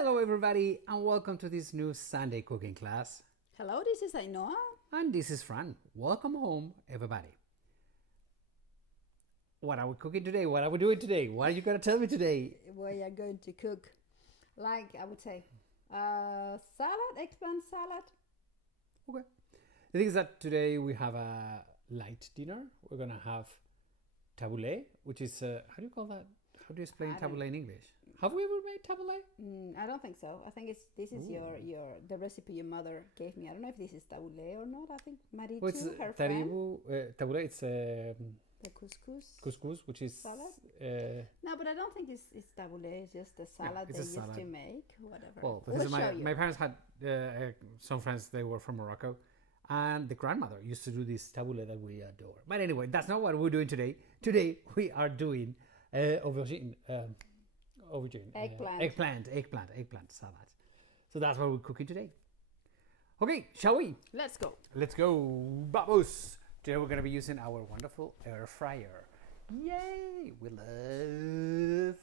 Hello everybody and welcome to this new Sunday cooking class. Hello, this is Ainhoa. And this is Fran. Welcome home everybody. What are we cooking today? What are we doing today? What are you going to tell me today? We are going to cook, like I would say, salad, eggplant salad. Okay. The thing is that today we have a light dinner. We're going to have tabbouleh, which is, how do you call that? How do you explain tabbouleh in English? Have we ever made tabbouleh? I don't think so. I think this is the recipe your mother gave me. I don't know if this is tabbouleh or not. I think Marichu, Well, it's her friend. tabbouleh, it's The couscous. couscous, which is salad. No, but I don't think it's tabbouleh. It's just a salad it's they a used salad. to make. Whatever. Well, We'll show you. my parents had some friends. They were from Morocco, and the grandmother used to do this tabbouleh that we adore. But anyway, that's not what we're doing today. Today we are doing aubergine, eggplant salad. So that's what we're cooking today. Okay, shall we? Let's go. Let's go, babos! Today we're going to be using our wonderful air fryer. Yay! We love an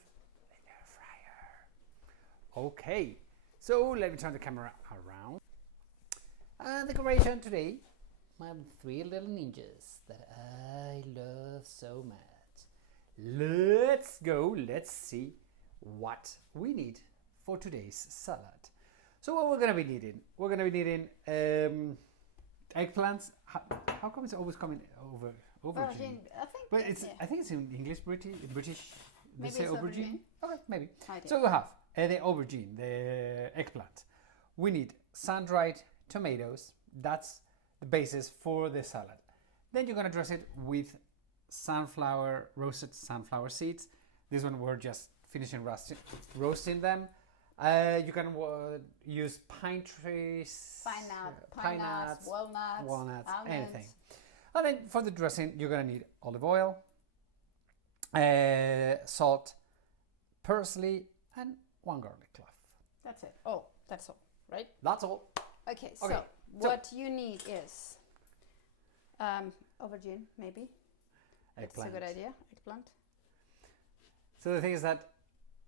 air fryer. Okay, so let me turn the camera around. Decoration today, my three little ninjas that I love so much. Let's go, let's see what we need for today's salad. So what we're going to be needing? We're going to be needing eggplants. How come it's always coming over aubergine? I think it's in English, British. They say aubergine. Okay, maybe. So we have the aubergine, the eggplant. We need sun-dried tomatoes. That's the basis for the salad. Then you're going to dress it with roasted sunflower seeds. This one we're just finishing roasting them. You can use pine trees, pine nuts, walnuts, almonds. Anything. And then for the dressing, you're going to need olive oil, salt, parsley, and 1 garlic clove. That's it. Oh, that's all, right? That's all. Okay, so what you need is aubergine, maybe. That's a good idea. Eggplant. So the thing is that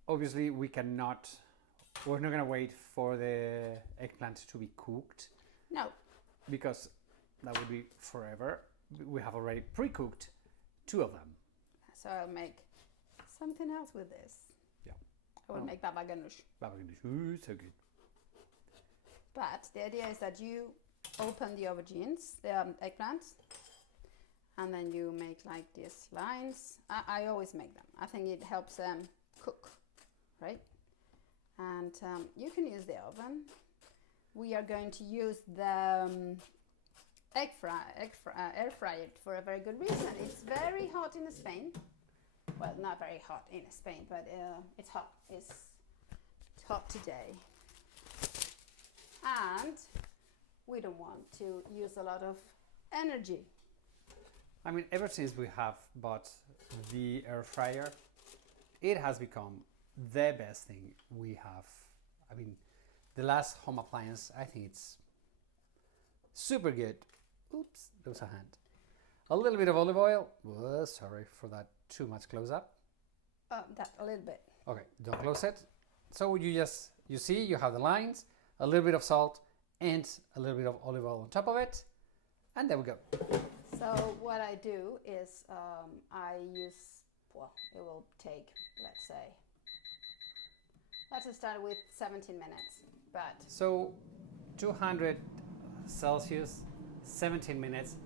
obviously we're not going to wait for the eggplant to be cooked. No. Because that would be forever. We have already pre-cooked 2 of them. So I'll make something else with this. Yeah. I will make baba ganoush. Baba ganoush. Ooh, so good. But the idea is that you open the aubergines, the eggplants, and then you make like these lines. I always make them. I think it helps them cook, right? And you can use the oven. We are going to use the air fryer for a very good reason. It's very hot in Spain. Well, not very hot in Spain, but it's hot. It's hot today. And we don't want to use a lot of energy. I mean, ever since we have bought the air fryer, it has become the best thing we have. I mean, the last home appliance, I think it's super good. Oops, there was a hand. A little bit of olive oil. Whoa, sorry for that too much close up. That a little bit. Okay, don't close it. So you see, you have the lines, a little bit of salt, and a little bit of olive oil on top of it. And there we go. So what I do is I use, it will take, let's start with 17 minutes. But so 200 Celsius, 17 minutes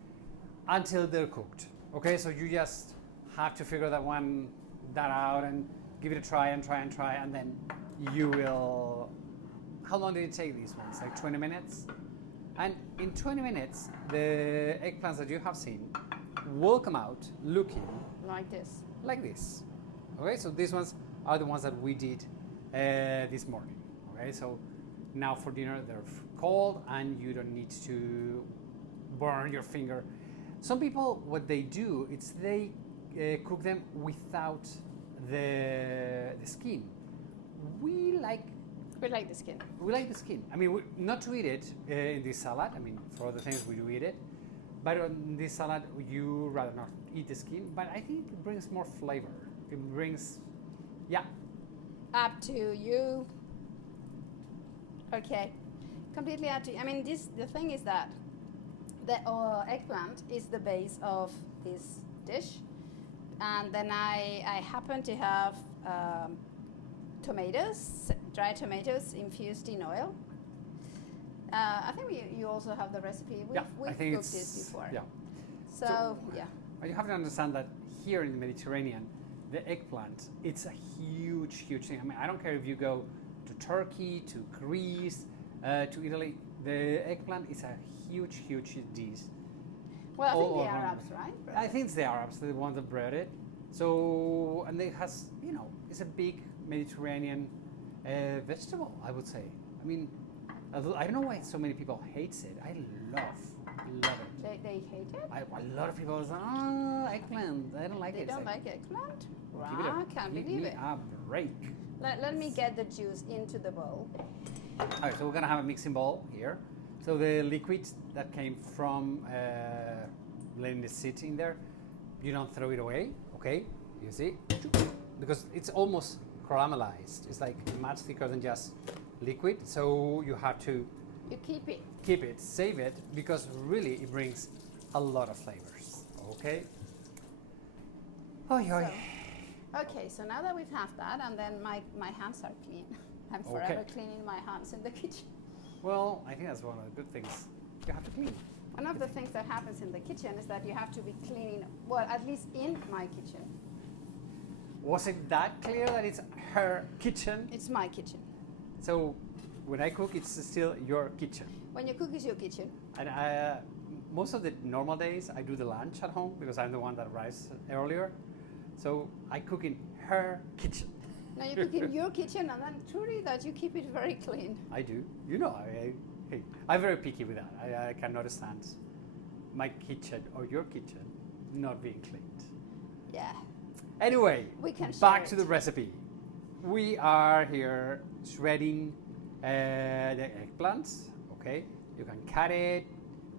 until they're cooked. Okay, so you just have to figure that out and give it a try and try, and then you will. How long did it take these ones? Like 20 minutes? And in 20 minutes, the eggplants that you have seen will come out looking like this. Like this. Okay, so these ones are the ones that we did this morning. Okay, so now for dinner they're cold and you don't need to burn your finger. Some people, what they do is they cook them without the skin. We like the skin. We like the skin. I mean, not to eat it in this salad. I mean, for other things we do eat it. But on this salad, you rather not eat the skin. But I think it brings more flavor. It brings, yeah. Up to you. Okay, completely up to you. I mean, the thing is that the eggplant is the base of this dish, and then I happen to have tomatoes, dried tomatoes infused in oil. I think you also have the recipe. We've cooked this before. Yeah. So yeah. You have to understand that here in the Mediterranean, the eggplant, it's a huge, huge thing. I mean, I don't care if you go to Turkey, to Greece, to Italy, the eggplant is a huge, huge dish. Well, I think the Arabs, right? I think it's the Arabs, the ones that bred it. So, and it has, you know, it's a big Mediterranean vegetable, I would say. I mean, I don't know why so many people hate it. I love it. They hate it? A lot of people say, oh, eggplant, I don't like it. They don't like eggplant? Wow, can't believe it. Give me a break. Let me get the juice into the bowl. Alright, so we're gonna have a mixing bowl here. So the liquid that came from letting it sit in there, you don't throw it away, okay? You see? Because it's almost caramelized. It's like much thicker than just liquid, so you have to keep it. Keep it, save it, because really it brings a lot of flavors, okay? Okay, so now that we've had that, and then my hands are clean. I'm forever cleaning my hands in the kitchen. Well, I think that's one of the good things. You have to clean. One of the things that happens in the kitchen is that you have to be cleaning, well, at least in my kitchen. Was it that clear that it's her kitchen? It's my kitchen. So when I cook, it's still your kitchen. When you cook, it's your kitchen. And most of the normal days, I do the lunch at home because I'm the one that arrives earlier. So I cook in her kitchen. Now you cook in your kitchen, and then truly that you keep it very clean. I do. You know, I'm very picky with that. I cannot stand my kitchen or your kitchen not being cleaned. Yeah. Anyway, we can back to the recipe. We are here shredding the eggplants. Okay, you can cut it.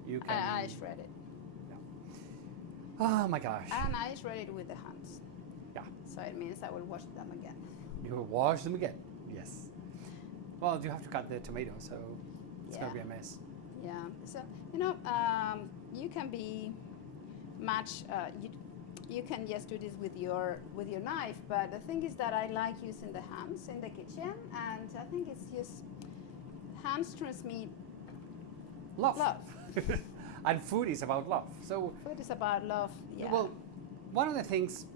You can. I shred it. Yeah. Oh my gosh. And I shred it with the hands. Yeah. So it means I will wash them again. You will wash them again. Yes. Well, you have to cut the tomato, so it's gonna be a mess. Yeah. So you know, you can be much. You can just do this with your knife, but the thing is that I like using the hands in the kitchen, and I think it's just hands transmit love. And food is about love. So food is about love. Yeah. Well, one of the things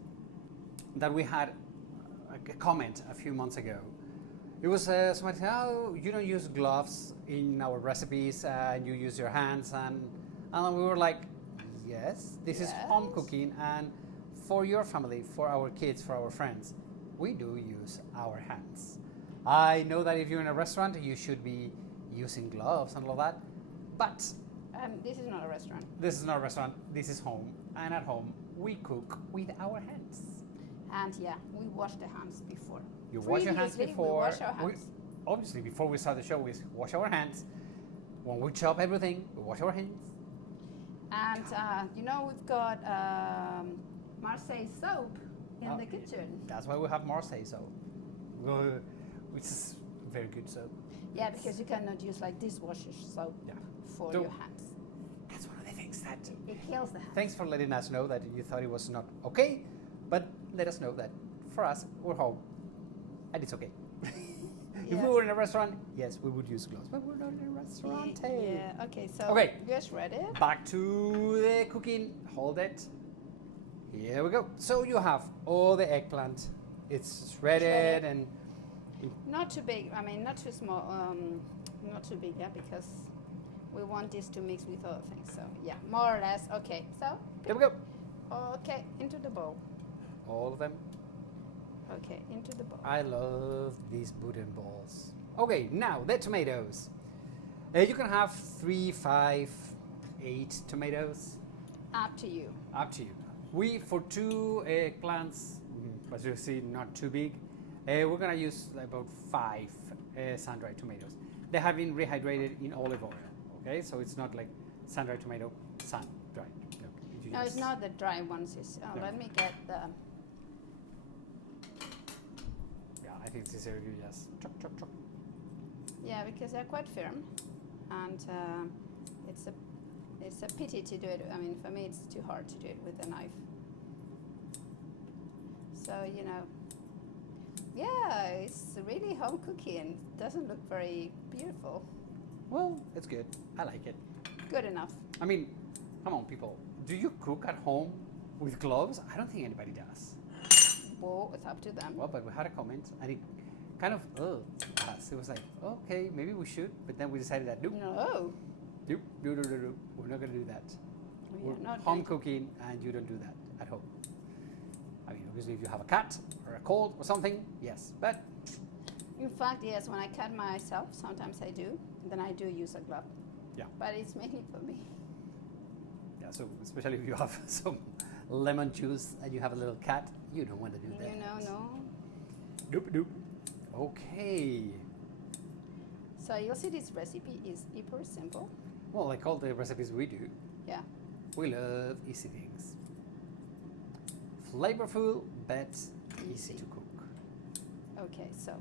that we had a comment a few months ago, it was somebody said, "Oh, you don't use gloves in our recipes, and you use your hands," and we were like, "Yes, this is home cooking, and for your family, for our kids, for our friends, we do use our hands." I know that if you're in a restaurant, you should be using gloves and all that, but this is not a restaurant. This is not a restaurant. This is home, and at home we cook with our hands. And yeah, we wash the hands before. You wash your hands before. We wash our hands. Obviously, before we start the show, we wash our hands. When we chop everything, we wash our hands. And you know, we've got Marseille soap in the kitchen. That's why we have Marseille soap, which is very good soap. Yeah, because you cannot use like dishwasher soap for your hands. That's one of the things that it kills the hands. Thanks for letting us know that you thought it was not okay, but let us know that for us, we're home, and it's okay. If we were in a restaurant, yes, we would use gloves, but we're not in a restaurant. Yeah, okay, so just read it. Back to the cooking. Hold it. Here we go. So you have all the eggplant. It's shredded and... Not too big, I mean, not too small, not too big, yeah, because we want this to mix with other things. So, yeah, more or less. Okay, so... There we go. Okay, into the bowl. All of them. Okay, into the bowl. I love these wooden bowls. Okay, now the tomatoes. You can have 3, 5, 8 tomatoes. Up to you. Up to you. We, for 2 eggplants, as you see, not too big, we're going to use about 5 sun-dried tomatoes. They have been rehydrated in olive oil, okay? So it's not like sun-dried tomato, sun-dried. No, it's not the dry ones. No. Let me get the... Yeah, I think it's easier to just chop, chop, chop. Yeah, because they're quite firm, and it's a pity to do it. I mean, for me, it's too hard to do it with a knife. So you know, yeah, it's really home cooking. Doesn't look very beautiful. Well, it's good. I like it. Good enough. I mean, come on, people. Do you cook at home with gloves? I don't think anybody does. Well, it's up to them. Well, but we had a comment, and it kind of us. It was like, okay, maybe we should, but then we decided that nope, No, nope, no, we're not going to do that. we are We're not home going to- cooking, and you don't do that at home. I mean, obviously, if you have a cat or a cold or something, yes, but In fact, yes, when I cut myself, sometimes I do. Then I do use a glove. Yeah. But it's mainly for me. yeah. So especially if you have some lemon juice and you have a little cat, you don't want to do that. You know, no. Nope. Okay. So you'll see this recipe is hyper simple. Well, like all the recipes we do, Yeah. we love easy things. Flavorful, but easy to cook. Okay, so,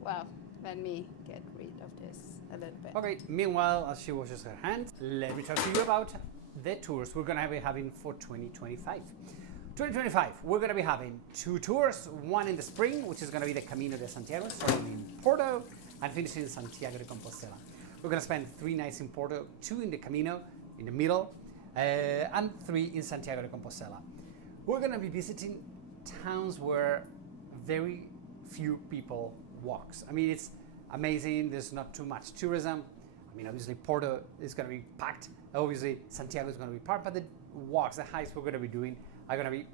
well, let me get rid of this a little bit. Okay, meanwhile, as she washes her hands, let me talk to you about the tours we're going to be having for 2025. 2025, we're going to be having 2 tours, one in the spring, which is going to be the Camino de Santiago, starting in Porto and finishing in Santiago de Compostela. We're going to spend 3 nights in Porto, 2 in the Camino, in the middle, and 3 in Santiago de Compostela. We're going to be visiting towns where very few people walks. I mean, it's amazing. There's not too much tourism. I mean, obviously Porto is going to be packed. Obviously Santiago is going to be packed, but the walks, the hikes we're going to be doing are going to be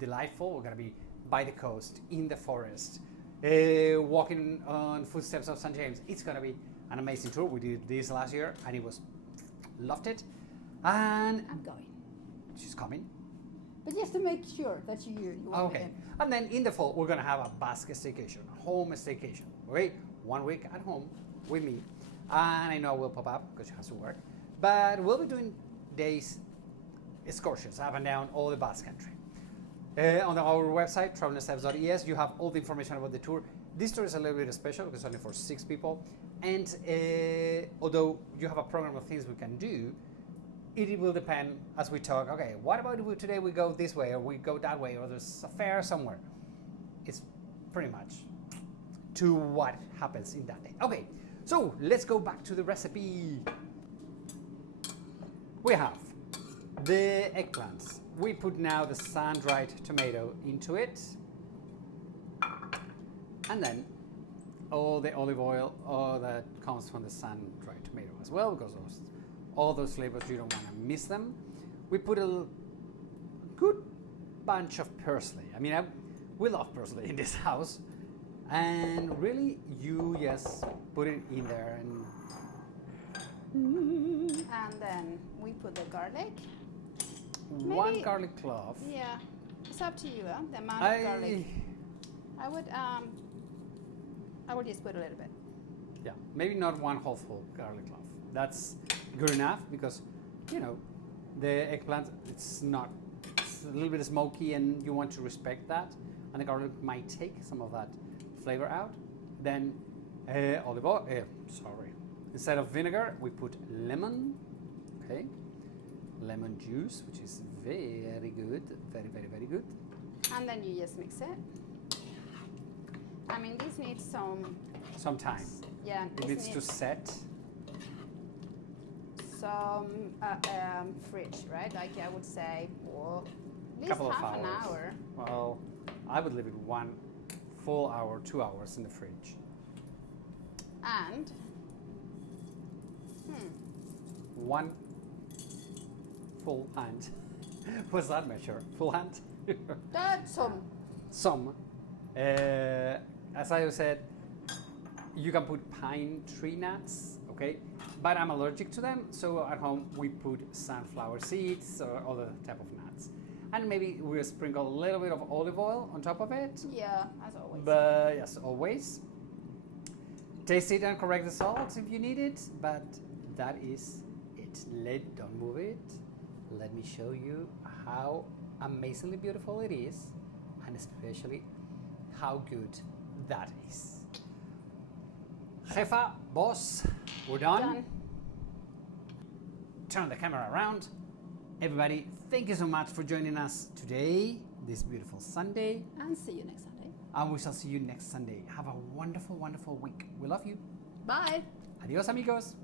delightful. We're going to be by the coast, in the forest, walking on footsteps of St. James. It's going to be an amazing tour. We did this last year and it was, loved it. And I'm going. she's coming. But you have to make sure that you want me Okay. in. And then in the fall, we're going to have a basket staycation, a home staycation. Okay? 1 week at home with me. And I know I will pop up because she has to work. But we'll be doing days, excursions up and down all the Basque Country. On our website, travelneststeps.es, you have all the information about the tour. This tour is a little bit special because it's only for 6 people. And although you have a program of things we can do, it will depend as we talk. Okay, what about if today we go this way or we go that way or there's a fair somewhere? It's pretty much to what happens in that day. Okay, so let's go back to the recipe. We have the eggplants. We put now the sun-dried tomato into it. And then all the olive oil that comes from the sun-dried tomato as well, because all those flavors, you don't want to miss them. We put a good bunch of parsley. I mean, we love parsley in this house. And really, you just put it in there and And then we put the garlic. 1 Maybe- garlic clove. Yeah, it's up to you, the amount of garlic. I would just put a little bit. Yeah, maybe not 1 whole full garlic clove. That's good enough because, you know, the eggplant, it's a little bit smoky and you want to respect that. And the garlic might take some of that flavor out. Then olive oil, instead of vinegar, we put lemon, okay? Lemon juice, which is very good, very good. And then you just mix it. I mean, this needs Some time. yeah, It needs to set. some fridge, right? Like I would say, well, at least Couple of half an hours. hour. Well, I would leave it 1 full hour, 2 hours in the fridge. And 1 full hand. What's that measure? Full hand? that's Some. As I said, you can put pine tree nuts, okay? But I'm allergic to them, so at home we put sunflower seeds or other type of nuts. And maybe we'll sprinkle a little bit of olive oil on top of it. yeah, as always. But yes, always. Taste it and correct the salt if you need it, but that is it. Don't move it. Let me show you how amazingly beautiful it is, and especially how good that is. Jefa, boss, we're done. Done. Turn the camera around. Everybody, thank you so much for joining us today, this beautiful Sunday. And see you next Sunday. And we shall see you next Sunday. Have a wonderful, wonderful week. We love you. Bye. Adios, amigos.